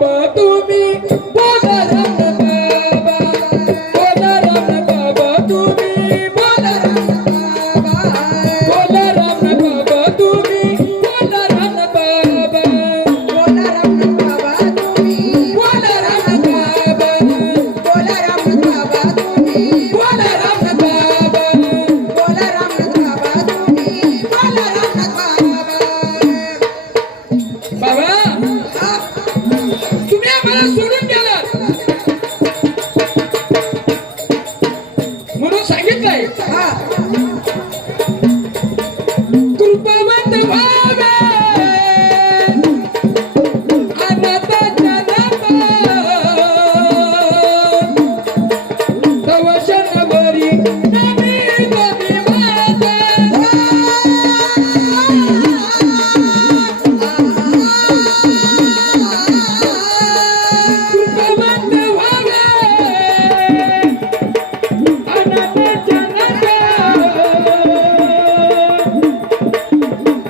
বাবা তুমি Bye-bye. আপনারা শুনুন কেন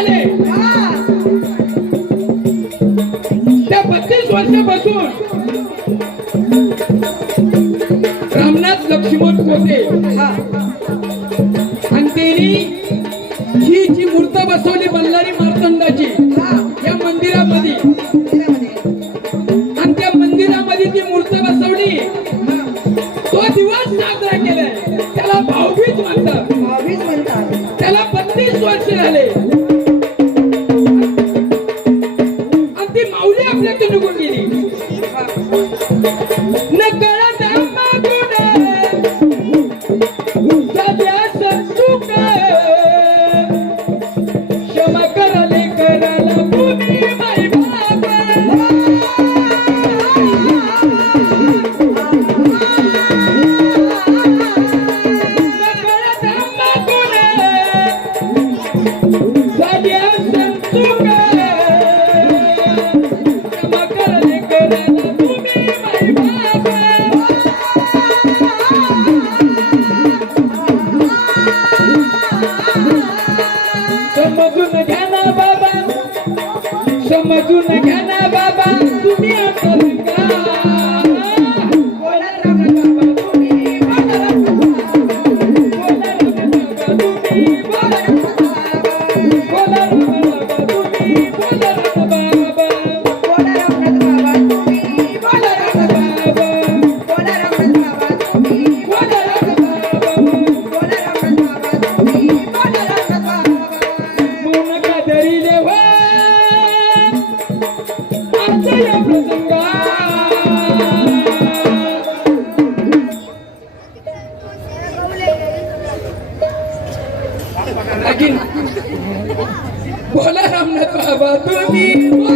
झाले. त्या बत्तीस वर्षापासून रामनाथ लक्ष्मण होते आणि त्यांनी ही जी मूर्त बसवली बल्लारी मार्तंडाची या मंदिरामध्ये. आणि त्या मंदिरामध्ये ती मूर्त बसवली Hindenburg समजून घ्या ना बाबा समजून घ्या ना बाबा Again, Bola Ram Nathaba, Tumi, Bola Ram